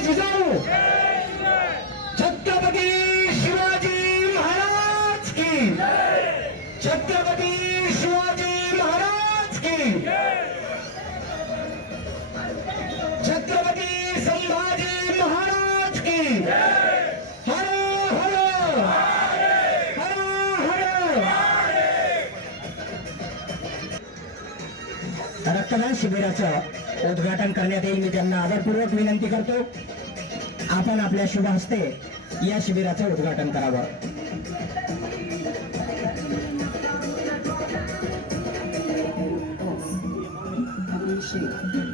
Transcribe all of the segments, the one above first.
जिजाऊ. छत्रपती शिवाजी महाराज की. छत्रपती शिवाजी महाराज की. छत्रपती संभाजी महाराज की. हर हर. हर हर. रक्तदान शिबिराचं उद्घाटन करण्यात येईल. मी त्यांना आदरपूर्वक विनंती करतो. आपण आपल्या शुभ हस्ते या शिबिराचं उद्घाटन करावं. हो.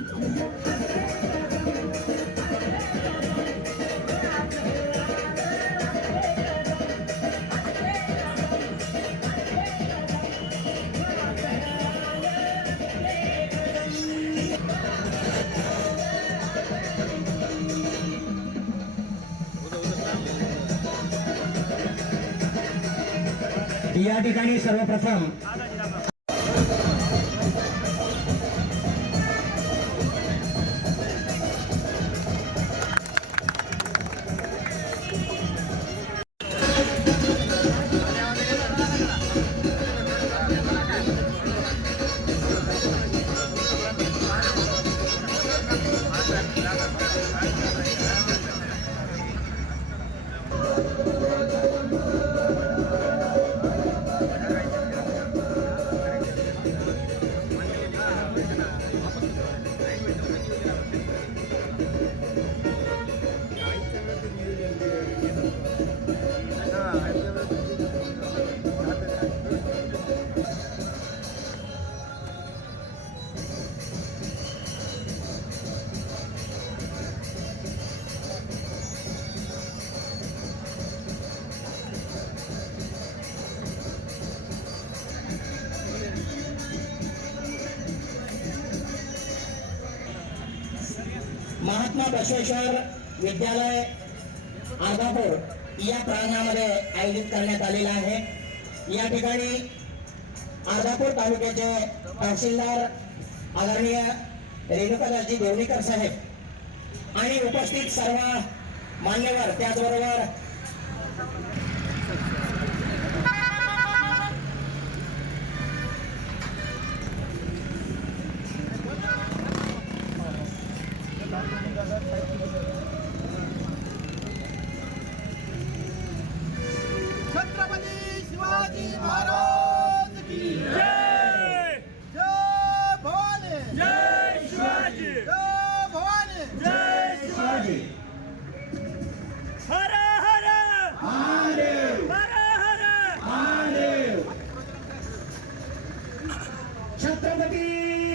या ठिकाणी सर्वप्रथम महात्मा बसवेश्वर विद्यालय अर्धापूर या प्रांगणामध्ये आयोजित करण्यात आलेला आहे. या ठिकाणी अर्धापूर तालुक्याचे तहसीलदार आदरणीय रेणुकादासजी देवणीकर साहेब आणि उपस्थित सर्व मान्यवर त्याचबरोबर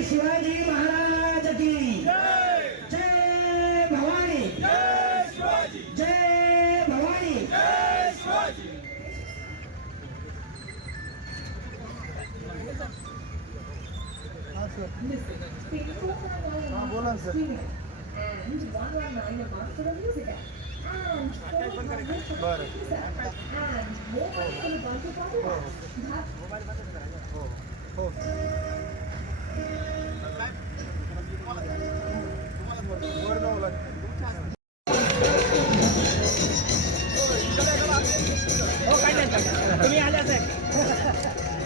शिवाजी महाराज की। जय भवानी। जय भवानी। जय शिवाजी बोला सर and 119 a हो for the तुम्ही आल्या साहेब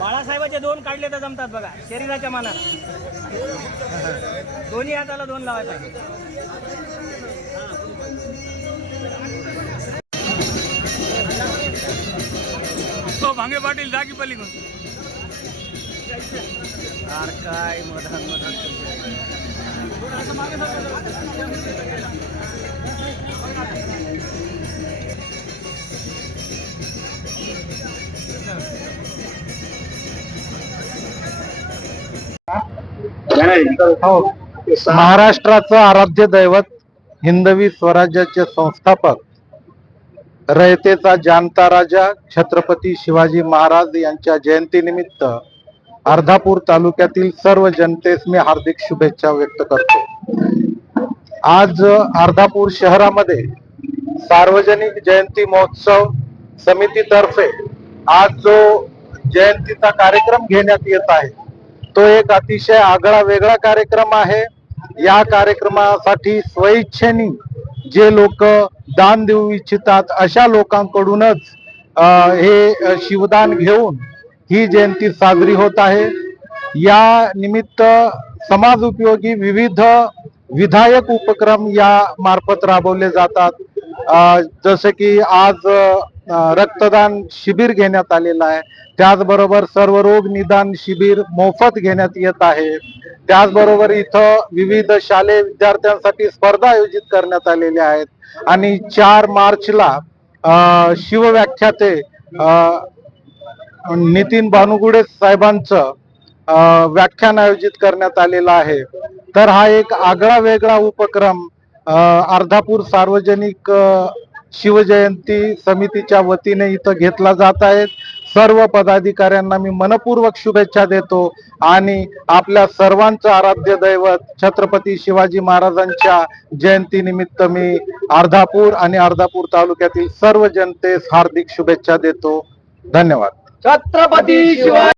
बाळासाहेबाचे दोन काढले तर जमतात बघा. शरीराच्या मानात दोन्ही हाताला दोन लावायला तो भांगे पाटील जागी पलीकडून यार काय मधात मधात हो. महाराष्ट्राचं आराध्य दैवत हिंदवी स्वराज्याचे संस्थापक रयतेचा जाणता राजा छत्रपती शिवाजी महाराज यांच्या जयंतीनिमित्त अर्धापूर तालुक्यातील सर्व जनतेस मी हार्दिक शुभेच्छा व्यक्त करतो. आज अर्धापूर शहरामध्ये सार्वजनिक जयंती महोत्सव समितीतर्फे आज जो जयंतीचा कार्यक्रम घेण्यात येत आहे तो एक अतिशय आगळा वेगळा कार्यक्रम आहे. या कार्यक्रमासाठी स्वइच्छेने जे लोक दान देऊ इच्छितात अशा लोकांकडूनच हे शिवदान घेऊन ही जयंती साजरी होत आहे. या निमित्त समाज उपयोगी विविध विधायक उपक्रम या मार्फत राबवले जातात. जसे की आज रक्तदान शिबिर घेण्यात आलेलं आहे. त्याचबरोबर सर्व रोग निदान शिबिर मोफत घेण्यात येत आहे. त्याचबरोबर इथं विविध शालेय विद्यार्थ्यांसाठी स्पर्धा आयोजित करण्यात आलेल्या आहेत. आणि चार मार्चला शिवव्याख्याते नितीन भानुगुडे साहेबांचं व्याख्यान आयोजित करण्यात आलेलं आहे. तर हा एक आगळा वेगळा उपक्रम अर्धापूर सार्वजनिक शिवजयंती समितीच्या वतीने इथं घेतला जात आहे. सर्व पदाधिकाऱ्यांना मी मनपूर्वक शुभेच्छा देतो आणि आपल्या सर्वांचं आराध्य दैवत छत्रपती शिवाजी महाराजांच्या जयंतीनिमित्त मी अर्धापूर आणि अर्धापूर तालुक्यातील सर्व जनतेस हार्दिक शुभेच्छा देतो. धन्यवाद. छत्रपती शिवाजी